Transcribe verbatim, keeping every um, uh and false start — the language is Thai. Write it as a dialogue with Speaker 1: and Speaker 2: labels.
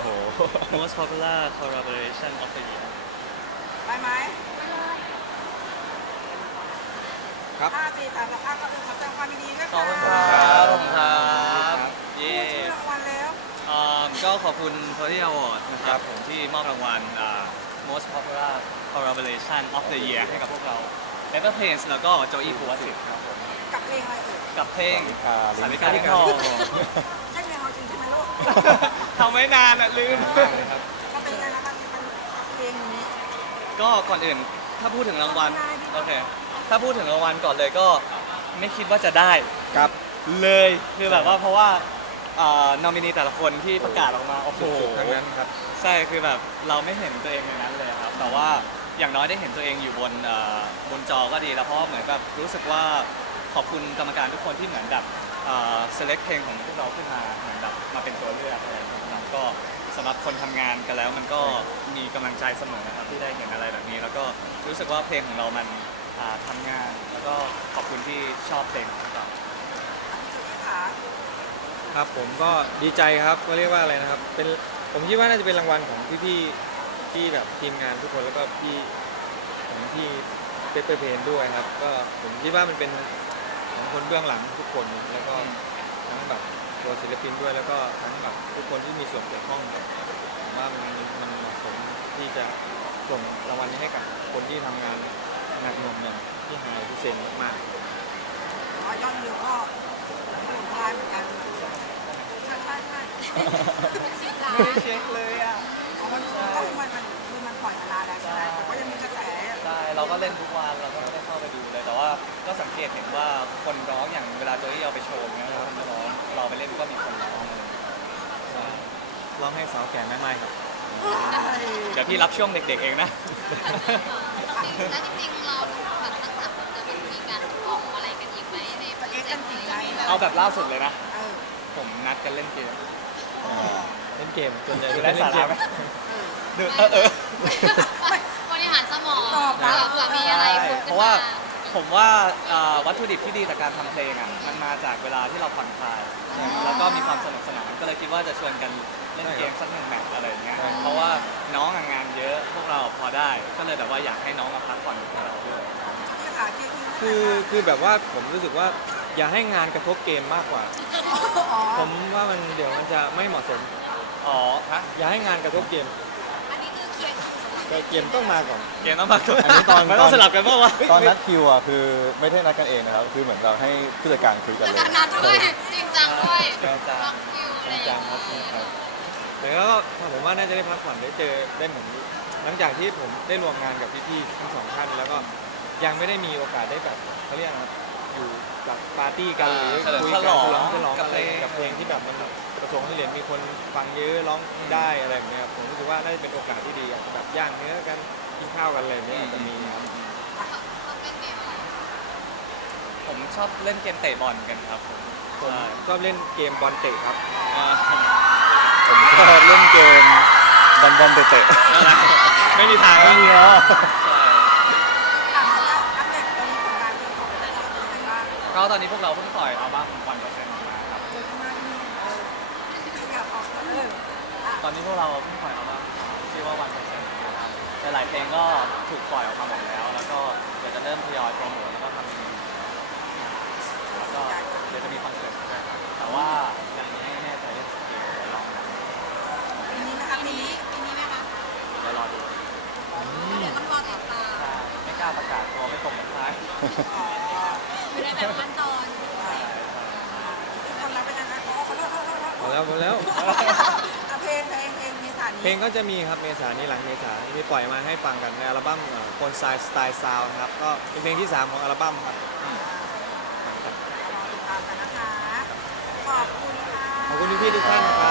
Speaker 1: โห
Speaker 2: most popular collaboration of the year
Speaker 3: ไปไหม
Speaker 1: ครับ
Speaker 3: ห้าสี่สามสองอ่ะก็คือขอแสดงความยินดีด้วย
Speaker 2: ขอบคุณค
Speaker 3: ค่ะ
Speaker 2: รับขอบคุณครับเย้
Speaker 3: ชื่อรางวัลแล้ว
Speaker 2: เอ่อก็ขอบคุณ Tony Award นะครับผมที่มอบรางวัลอ่า most popular collaboration of the year ให้กับพวกเรา Pepper Prince แล้วก็โจอี้ภูวสิทธิ์ครับผม
Speaker 3: กับเพลงอะไรเอ่ย
Speaker 2: กับเพลง
Speaker 1: สา
Speaker 2: สา
Speaker 1: ริ
Speaker 2: ริ
Speaker 1: กาก
Speaker 2: า
Speaker 1: ที่
Speaker 2: ที่
Speaker 1: ท
Speaker 2: ท
Speaker 1: อ
Speaker 2: อง ง
Speaker 3: ใช่เพลงเราจริงใช่ไหมลูก
Speaker 2: ทำไม่นานอ่ะลืม
Speaker 1: มากเลยครับ
Speaker 3: ก็เป็นไงนะมันเป็นเพลงนี้
Speaker 2: ก็ก่อนอื่นถ้าพูดถึงรางวัลโอเคถ้าพูดถึงรางวัลก่อนเลยก็ไม่คิดว่าจะได้
Speaker 1: ครับ
Speaker 2: เลยคือแบบว่าเพราะว่านอมินีแต่ละคนที่ประกาศออกมาโอ้โห
Speaker 1: สุดๆทั้งนั้นครับ
Speaker 2: ใช่คือแบบเราไม่เห็นตัวเองในนั้นเลยครับแต่ว่าอย่างน้อยได้เห็นตัวเองอยู่บนเอ่อบนจอก็ดีแล้วเพราะว่าเหมือนแบบรู้สึกว่าขอบคุณกรรมการทุกคนที่เหมือนแบบเอ่อ select เพลงของพวกเราขึ้นมาเหมือนแบบมาเป็นตัวเลือกอะไรอย่างเงี้ยครับก็สำหรับคนทำงานกันแล้วมันก็มีกำลังใจเสมอนะครับที่ได้เห็นอะไรแบบนี้ แล้วก็รู้สึกว่าเพลงของเรามันอ่าทำงาน แล้วก็ขอบคุณที่ชอบเพลงของเรา
Speaker 3: สุดขา
Speaker 1: ครับผมก็ดีใจครับก็เรียกว่าอะไรนะครับเป็นผมคิดว่าน่าจะเป็นรางวัลของพี่ๆที่แบบทีมงานทุกคนแล้วก็พี่ของพี่เปเปอร์เพนด้วยครับก็ผมคิดว่ามันเป็นของคนเบื้องหลังทุกคนแล้วก็ทั้งแบบตัวศิลปินด้วยแล้วก็ทั้งแบบทุกคนที่มีส่วนเกี่ยวข้องครับผมว่ามันมันเหมาะสมที่จะส่งรางวัลนี้ให้กับคนที่ทำงานหนักหน่วงอย่างพี่ไฮพี่เซนมากๆ
Speaker 3: อ๋อยอดวิวก็ถล่มทลายเหมือนกันใช่ใช่ใช่สิบล้าน
Speaker 2: ไม่ได้เช็คเลยอ่ะ
Speaker 3: อ๋อมันก็คือมันมันคือมันปล่อยมานานแล้วใช่ไหมแต่ก็ยังมีกระแส
Speaker 2: ใช่เราก็เล่นทุกวันเราก็ไม่ได้เข้าไปดูเลย แต่ว่าก็สังเกตเห็นว่าคนร้องอย่างเวลาโจอี้เอาไปโชว์เนี่ยคนก็ร้องเราไปเล่นก็มีคนร้องอะไรอย่างเงี้ย
Speaker 1: ร้องให้สาวแก่ไม่ไม่ครับ
Speaker 2: เดี๋ยวพี่รับช่วงเด็กๆเองนะ
Speaker 4: แล้วจริงๆเราแบบทั้งสามคนจะแบบมีการออกอะไรกันอีกไหมในโปรเจกต์นี้
Speaker 2: เอาแบบล่าสุดเลยนะ
Speaker 3: เออ
Speaker 2: ผมนัดกันเล่นเกม
Speaker 1: เล่นเกมส่วนใหญ่
Speaker 2: คือ
Speaker 1: จะ
Speaker 2: ได้
Speaker 1: เล่น
Speaker 2: สา
Speaker 1: เก
Speaker 2: ระ
Speaker 1: ม
Speaker 2: ไหม
Speaker 3: เออ
Speaker 2: เออเออ
Speaker 4: บริหารสมอง
Speaker 3: ตอบ
Speaker 4: เผื่
Speaker 3: นะ
Speaker 4: อเผื่อมีอะไรพูด
Speaker 2: เพ
Speaker 4: ขึ้น
Speaker 2: ราะว่า
Speaker 4: มา
Speaker 2: ผมว่าเอ่อวัตถุดิบที่ดีจากการทำเพลงอ่ะมันมาจากเวลาที่เราผ่อนคลายแล้วก็มีความสนุกสนานก็เลยคิดว่าจะชวนกันเล่นเกมสักหนึ่งแมตช์อะไรอย่างเงี้ยเพราะว่าน้องอะงานเยอะพวกเราพอได้ก็เลยแบบว่าอยากให้น้องมาพักผ่อนกับเราด้วย
Speaker 3: ที่ขาเจ๊คือ
Speaker 1: คือคือแบบว่าผมรู้สึกว่าอย่าให้งานกระทบเกมมากกว่า
Speaker 3: อ๋อ
Speaker 1: ผมว่ามันเดี๋ยวมันจะไม่เหมาะสม
Speaker 2: อ๋อฮะ
Speaker 1: อย่าให้งานกระทบเกม
Speaker 4: อันนี้คือเคลียร์
Speaker 1: แต่เกมต้องมาก่อน
Speaker 2: เกมต้องมาก่อน
Speaker 5: อันนี้ตอน
Speaker 2: ไม่ต้องสลับกันเปล่าวะ
Speaker 5: ตอนนัดคิวอ่ะคือไม่ได้นัดกันเองนะครับ คือเหมือนเราให้ผู้จัดการคุยกันเลย
Speaker 4: นัดด้วยจริงจังด้วย
Speaker 2: จริงจัง
Speaker 4: ล็อกคิวอะไรอย่าง
Speaker 1: จริงจังครับ
Speaker 4: งี้
Speaker 1: ครับ แต่ก็ผมว่าน่าจะได้พักผ่อนได้เจอได้เหมือนหลังจากที่ผมได้รวมงานกับพี่ๆทั้งสองท่านแล้วก็ยังไม่ได้มีโอกาสได้แบบเขาเรียกนะครับอยู่แบบปาร์ตี้กันหรือ
Speaker 2: เฉลิม
Speaker 1: คุย
Speaker 2: ฉ
Speaker 1: กัน
Speaker 2: ลอง
Speaker 1: ฉลองฉลอง
Speaker 2: กับ
Speaker 1: อะไร
Speaker 2: เพลง
Speaker 1: กับเพลงที่แบบมันแบบประสบความสำเร็จมีคนฟังเยอะร้องได้อะไรแบบเนี้ยครับผมรู้สึกว่าน่าจะเป็นโอกาสที่ดีอยากจะแบบย่างเนื้อกันกินข้าวกันอะไรแบบเนี้ยอาจจะมีครับ
Speaker 4: ชอบเล่นเกมอะไร
Speaker 2: ผมชอบเล่นเกมเตะบอลกันครับผม
Speaker 1: ผม
Speaker 2: ใช่
Speaker 1: ชอบเล่นเกมบอลเตะครับ
Speaker 2: อ่า
Speaker 5: ผมก็เล่นเกมบอลบอลเตะ
Speaker 2: ไม่มีทาง
Speaker 5: ๆไม่มีแล้ว
Speaker 3: อ่ะแล้วอัปเดตตอนนี้ผลงานเพลงของแต่ละคนเป็นไงบ้าง
Speaker 2: ก็ตอนนี้พวกเราเพิ่งปล่อยอัลบั้มวันเปอร์เซ็นต์มาครับ
Speaker 3: เจอข้างหน้าที่เออไม่อยากออกเอออ่ะ
Speaker 2: ตอนนี้พวกเราเพิ่งปล่อยอัลบั้มชื่อว่าวันเปอร์เซ็นต์นะครับหลายๆเพลงก็ถูกปล่อยออกมาหมดแล้ว แล้วก็เดี๋ยวจะเริ่มทยอยโปรโมทแล้วก็ทำเพลงแล้วก็เดี๋ยวจะมีคอนเสิร์ตด้วยครับแต่ว่ายังไม่แน่ใจเรื่องสเกลเดี๋ยวลองดู
Speaker 3: ปีนี้นะคะ
Speaker 4: ปี
Speaker 3: ปี
Speaker 4: นี้
Speaker 3: นี้
Speaker 4: ปีนี้ไหมคะ
Speaker 2: เดี๋ยวรอดู
Speaker 4: เดี๋ยวต้องรอติดตาม
Speaker 2: ใช่ไม่กล้าประกาศเพราะไม่ตรงกับท้าย
Speaker 3: อ๋อ
Speaker 4: อยู่ในแบบขั้นตอน
Speaker 3: ทุกคนรับไปนะคะอ๋อขอโทษขอโทษขอโทษ
Speaker 1: หมดแล้วหมดแล้ว
Speaker 3: อ่ะเพลงเพลงเพลงมีสาร
Speaker 1: เพล
Speaker 3: นี้
Speaker 1: งก็จะมีครับเมษานี้หลังเมษามีปล่อยมาให้ฟังกันในอัลบั้มคนสไตล์สไตล์ซาวนะครับก็เป็นเพลงที่สามของอัลบั้มครับ
Speaker 3: รอติดตามกันนะคะ ขอบคุณค่ะ
Speaker 1: ขอบคุณพี่ๆทุกท่านครับ